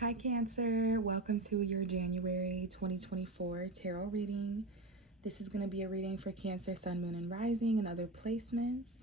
Hi Cancer, welcome to your January 2024 tarot reading. This is going to be a reading for Cancer, Sun, Moon, and Rising and other placements.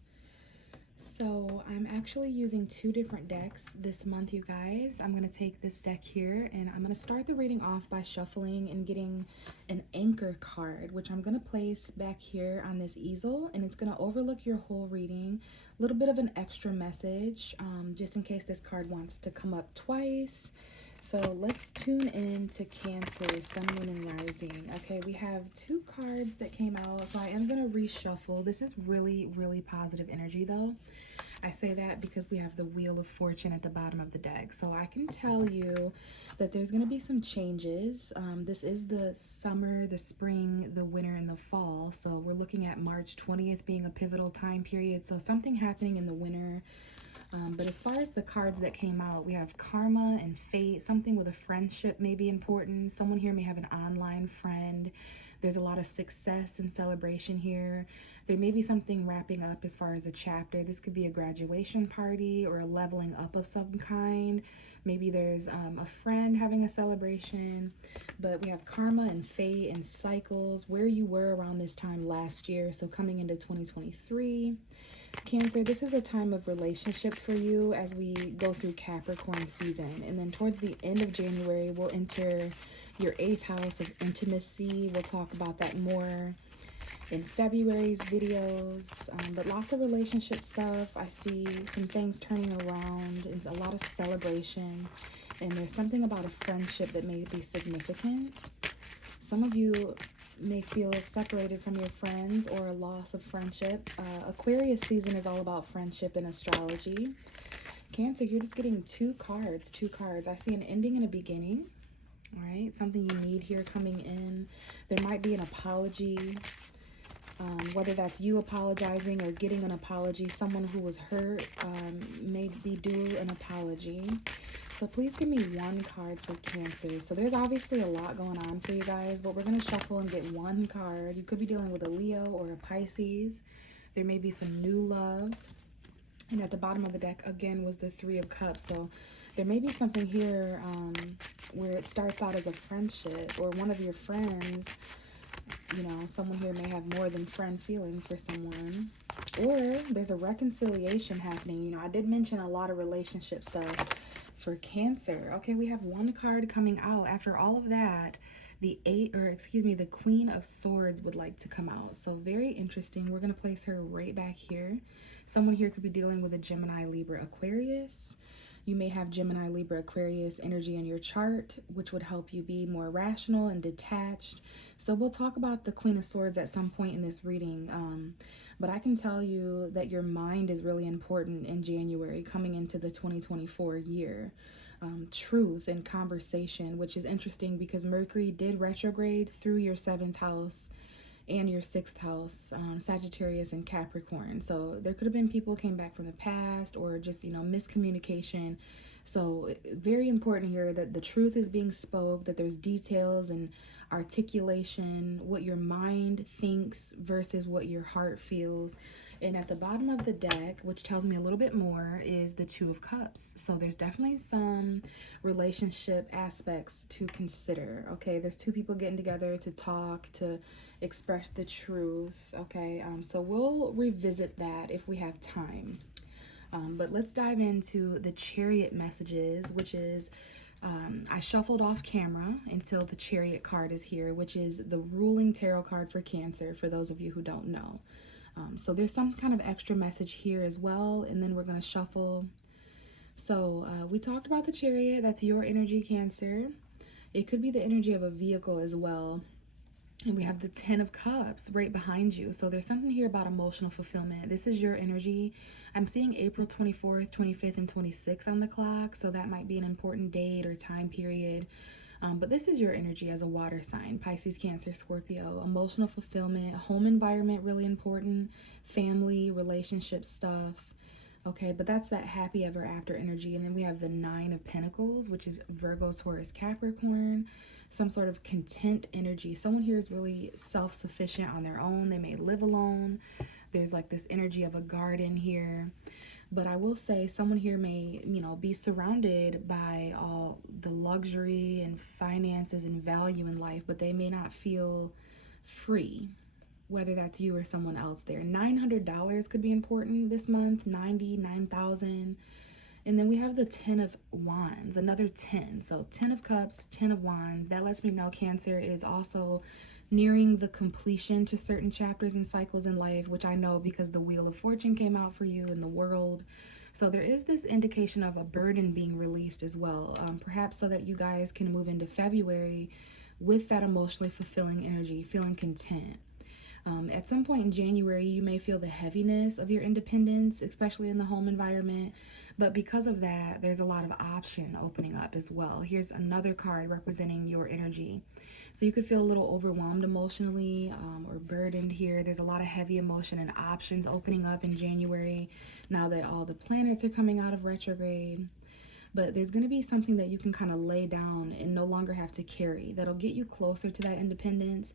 So I'm actually using two different decks this month, you guys. I'm going to take this deck here and I'm going to start the reading off by shuffling and getting an anchor card, which I'm going to place back here on this easel, and it's going to overlook your whole reading. A little bit of an extra message, just in case this card wants to come up twice. So let's tune in to Cancer, Sun, Moon, and Rising. Okay, we have two cards that came out, so I am going to reshuffle. This is really, really positive energy, though. I say that because we have the Wheel of Fortune at the bottom of the deck. So I can tell you that there's going to be some changes. This is the summer, the spring, the winter, and the fall. So we're looking at March 20th being a pivotal time period. So something happening in the winter. But as far as the cards that came out, we have karma and fate. Something with a friendship may be important. Someone here may have an online friend. There's a lot of success and celebration here. There may be something wrapping up as far as a chapter. This could be a graduation party or a leveling up of some kind. Maybe there's a friend having a celebration. But we have karma and fate and cycles, where you were around this time last year. So coming into 2023. Cancer, this is a time of relationship for you as we go through Capricorn season. And then towards the end of January, we'll enter your 8th house of intimacy. We'll talk about that more in February's videos. But lots of relationship stuff. I see some things turning around and a lot of celebration. And there's something about a friendship that may be significant. Some of you may feel separated from your friends or a loss of friendship. Aquarius season is all about friendship and astrology. Cancer, you're just getting two cards. I see an ending and a beginning. All right, something you need here coming in. There might be an apology, whether that's you apologizing or getting an apology. Someone who was hurt may be due an apology. So please give me one card for Cancer. So there's obviously a lot going on for you guys, but we're going to shuffle and get one card. You could be dealing with a Leo or a Pisces. There may be some new love. And at the bottom of the deck, again, was the Three of Cups. So there may be something here where it starts out as a friendship, or one of your friends, you know, someone here may have more than friend feelings for someone. Or there's a reconciliation happening. You know, I did mention a lot of relationship stuff for Cancer. Okay, we have one card coming out. After all of that, the Queen of Swords would like to come out. So very interesting. We're going to place her right back here. Someone here could be dealing with a Gemini, Libra, Aquarius. You may have Gemini, Libra, Aquarius energy in your chart, which would help you be more rational and detached. So we'll talk about the Queen of Swords at some point in this reading. But I can tell you that your mind is really important in January coming into the 2024 year. Truth and conversation, which is interesting because Mercury did retrograde through your 7th house and your 6th house, Sagittarius and Capricorn. So there could have been people who came back from the past, or just, you know, miscommunication. So very important here that the truth is being spoke, that there's details and articulation, what your mind thinks versus what your heart feels. And at the bottom of the deck, which tells me a little bit more, is the Two of Cups. So there's definitely some relationship aspects to consider. Okay, there's two people getting together to talk, to express the truth. Okay, so we'll revisit that if we have time. But let's dive into the Chariot messages, which is, I shuffled off camera until the Chariot card is here, which is the ruling tarot card for Cancer, for those of you who don't know. So there's some kind of extra message here as well, and then we're going to shuffle. So we talked about the Chariot. That's your energy, Cancer. It could be the energy of a vehicle as well. And we have the 10 of Cups right behind you. So there's something here about emotional fulfillment. This is your energy. I'm seeing April 24th, 25th, and 26th on the clock. So that might be an important date or time period. But this is your energy as a water sign. Pisces, Cancer, Scorpio. Emotional fulfillment, home environment, really important. Family, relationship stuff. Okay, but that's that happy ever after energy. And then we have the 9 of Pentacles, which is Virgo, Taurus, Capricorn. Some sort of content energy. Someone here is really self-sufficient on their own. They may live alone. There's like this energy of a garden here. But I will say someone here may, be surrounded by all the luxury and finances and value in life, but they may not feel free, whether that's you or someone else there. $900 could be important this month, 99,000. And then we have the 10 of Wands, another 10. So 10 of Cups, 10 of Wands. That lets me know Cancer is also nearing the completion to certain chapters and cycles in life, which I know because the Wheel of Fortune came out for you in the world. So there is this indication of a burden being released as well, perhaps so that you guys can move into February with that emotionally fulfilling energy, feeling content. At some point in January, you may feel the heaviness of your independence, especially in the home environment. But because of that, there's a lot of option opening up as well. Here's another card representing your energy. So you could feel a little overwhelmed emotionally or burdened here. There's a lot of heavy emotion and options opening up in January now that all the planets are coming out of retrograde. But there's going to be something that you can kind of lay down and no longer have to carry that'll get you closer to that independence.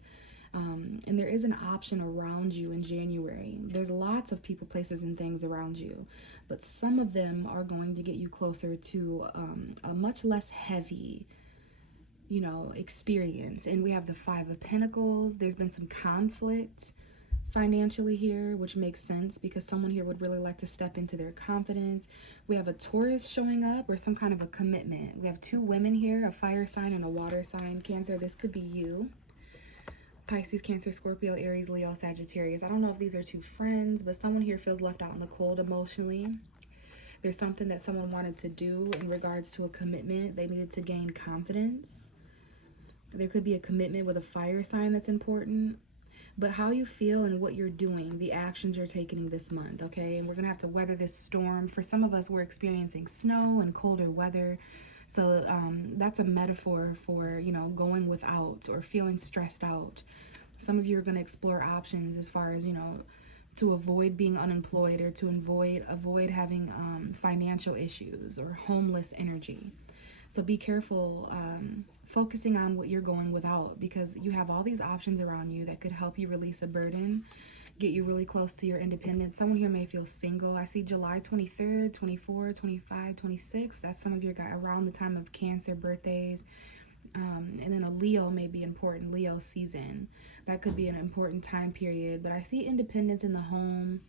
And there is an option around you in January. There's lots of people, places, and things around you, but some of them are going to get you closer to a much less heavy, experience. And we have the 5 of Pentacles. There's been some conflict financially here, which makes sense because someone here would really like to step into their confidence. We have a Taurus showing up or some kind of a commitment. We have 2 women here, a fire sign and a water sign. Cancer, this could be you. Pisces, Cancer, Scorpio, Aries, Leo, Sagittarius. I don't know if these are 2 friends, but someone here feels left out in the cold emotionally. There's something that someone wanted to do in regards to a commitment. They needed to gain confidence. There could be a commitment with a fire sign that's important. But how you feel and what you're doing, the actions you're taking this month, okay? And we're going to have to weather this storm. For some of us, we're experiencing snow and colder weather. So that's a metaphor for, going without or feeling stressed out. Some of you are going to explore options as far as, to avoid being unemployed or to avoid having financial issues or homeless energy. So be careful focusing on what you're going without, because you have all these options around you that could help you release a burden, get you really close to your independence. Someone here may feel single. I see July 23rd, 24, 25, 26. That's some of your guys around the time of Cancer birthdays. And then a Leo may be important, Leo season. That could be an important time period. But I see independence in the home.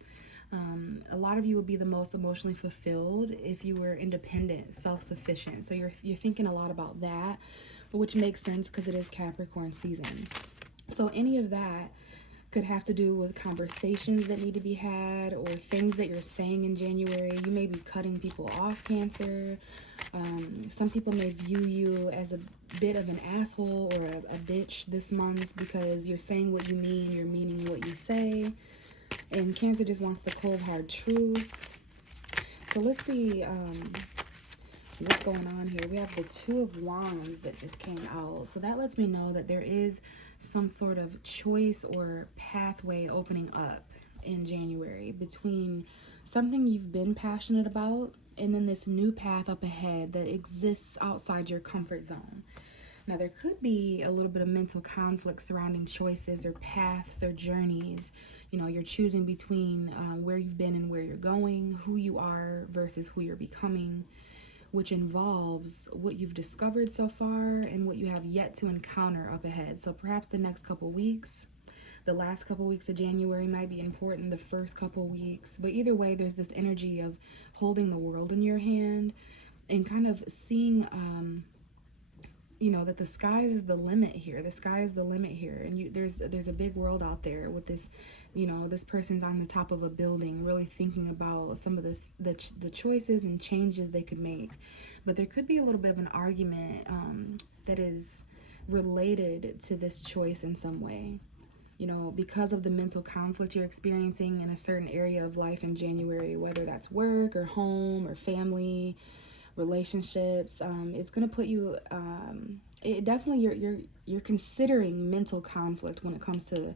A lot of you would be the most emotionally fulfilled if you were independent, self-sufficient. So you're thinking a lot about that, which makes sense because it is Capricorn season. So any of that could have to do with conversations that need to be had or things that you're saying in January. You may be cutting people off, Cancer. Some people may view you as a bit of an asshole or a bitch this month because you're saying what you mean, you're meaning what you say. And Cancer just wants the cold, hard truth. So let's see what's going on here. We have the 2 of Wands that just came out. So that lets me know that there is some sort of choice or pathway opening up in January between something you've been passionate about and then this new path up ahead that exists outside your comfort zone. Now, there could be a little bit of mental conflict surrounding choices or paths or journeys. You're choosing between where you've been and where you're going, who you are versus who you're becoming, which involves what you've discovered so far and what you have yet to encounter up ahead. So perhaps the next couple weeks, the last couple weeks of January might be important, the first couple weeks. But either way, there's this energy of holding the world in your hand and kind of seeing that the sky is the limit here. The sky is the limit here. And there's a big world out there with this, this person's on the top of a building really thinking about some of the choices and changes they could make. But there could be a little bit of an argument that is related to this choice in some way. Because of the mental conflict you're experiencing in a certain area of life in January, whether that's work or home or family, relationships, it's going to put you it definitely you're considering mental conflict when it comes to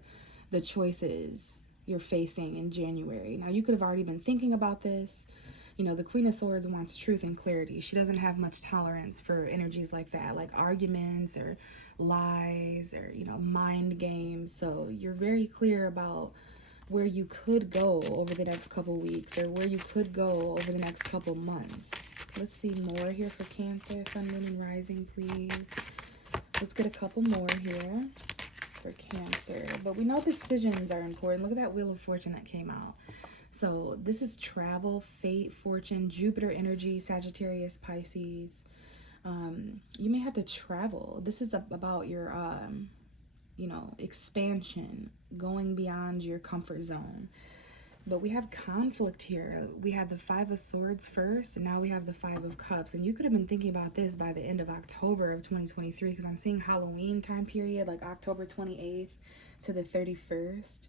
the choices you're facing in January. Now, you could have already been thinking about this. The Queen of Swords wants truth and clarity. She doesn't have much tolerance for energies like that, like arguments or lies or mind games. So you're very clear about where you could go over the next couple weeks, or where you could go over the next couple months. Let's see more here for Cancer, Sun, Moon, and Rising, please. Let's get a couple more here for Cancer. But we know decisions are important. Look at that Wheel of Fortune that came out. So this is travel, fate, fortune, Jupiter energy, Sagittarius, Pisces. You may have to travel. This is about your, expansion, going beyond your comfort zone. But we have conflict here. We had the Five of Swords first, and now we have the Five of Cups. And you could have been thinking about this by the end of October of 2023, because I'm seeing Halloween time period, like October 28th to the 31st.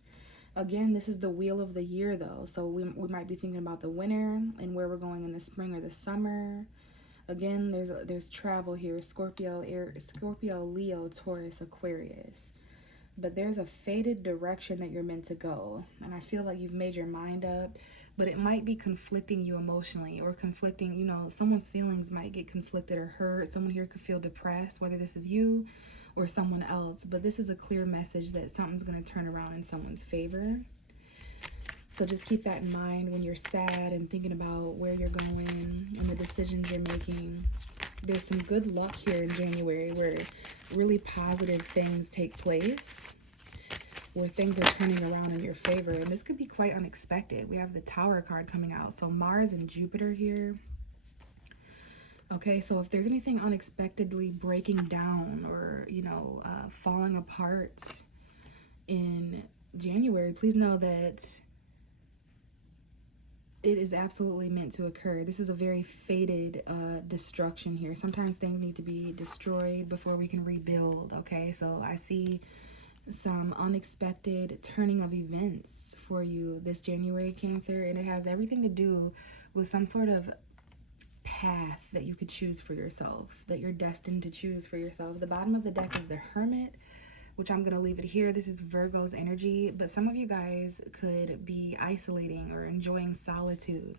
Again, this is the wheel of the year, though. So we might be thinking about the winter and where we're going in the spring or the summer. Again, there's travel here. Scorpio, Leo, Taurus, Aquarius. But there's a fated direction that you're meant to go. And I feel like you've made your mind up, but it might be conflicting you emotionally, or conflicting, someone's feelings might get conflicted or hurt. Someone here could feel depressed, whether this is you or someone else. But this is a clear message that something's going to turn around in someone's favor. So just keep that in mind when you're sad and thinking about where you're going and the decisions you're making. There's some good luck here in January where really positive things take place, where things are turning around in your favor. And this could be quite unexpected. We have the Tower card coming out. So Mars and Jupiter here. Okay, so if there's anything unexpectedly breaking down or, falling apart in January, please know that it is absolutely meant to occur. This is a very fated destruction here. Sometimes things need to be destroyed before we can rebuild, okay? So I see some unexpected turning of events for you this January, Cancer, and it has everything to do with some sort of path that you could choose for yourself, that you're destined to choose for yourself. The bottom of the deck is the Hermit, which I'm going to leave it here. This is Virgo's energy, but some of you guys could be isolating or enjoying solitude.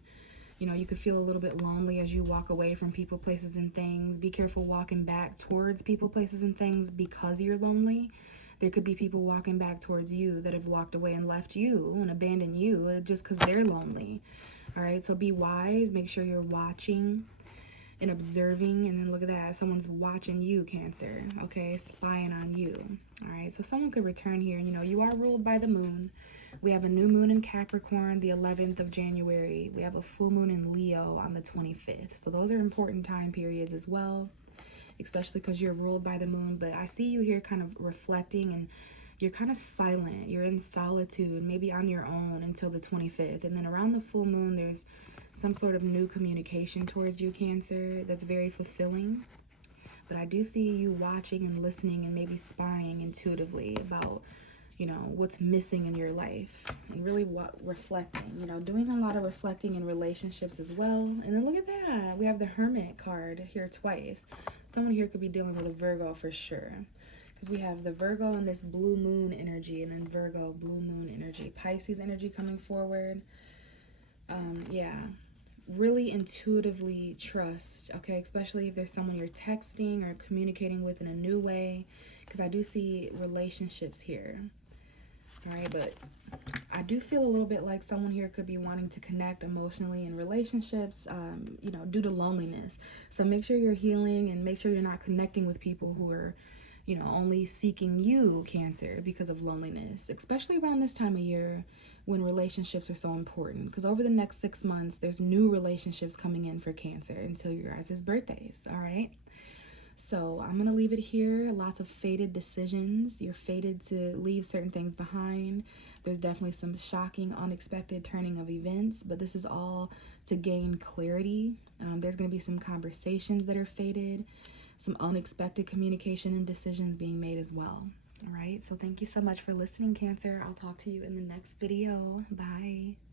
You could feel a little bit lonely as you walk away from people, places, and things. Be careful walking back towards people, places, and things because you're lonely. There could be people walking back towards you that have walked away and left you and abandoned you just because they're lonely. All right, so be wise. Make sure you're watching and observing, and then look at that, someone's watching you, Cancer, okay, spying on you. All right, so someone could return here, and you are ruled by the moon. We have a new moon in Capricorn the 11th of January. We have a full moon in Leo on the 25th. So those are important time periods as well, especially because you're ruled by the moon. But I see you here kind of reflecting, and you're kind of silent. You're in solitude, maybe on your own until the 25th. And then around the full moon, there's some sort of new communication towards you, Cancer, that's very fulfilling. But I do see you watching and listening and maybe spying intuitively about, what's missing in your life, and really reflecting, doing a lot of reflecting in relationships as well. And then look at that. We have the Hermit card here twice. Someone here could be dealing with a Virgo for sure, because we have the Virgo and this blue moon energy, and then Virgo, blue moon energy, Pisces energy coming forward. Really intuitively trust, okay, especially if there's someone you're texting or communicating with in a new way, because I do see relationships here. All right, but I do feel a little bit like someone here could be wanting to connect emotionally in relationships, due to loneliness. So make sure you're healing, and make sure you're not connecting with people who are only seeking you, Cancer, because of loneliness, especially around this time of year when relationships are so important. Because over the next 6 months, there's new relationships coming in for Cancer until your guys' birthdays, all right? So I'm going to leave it here. Lots of fated decisions. You're fated to leave certain things behind. There's definitely some shocking, unexpected turning of events, but this is all to gain clarity. There's going to be some conversations that are fated, some unexpected communication and decisions being made as well. All right, so thank you so much for listening, Cancer. I'll talk to you in the next video. Bye.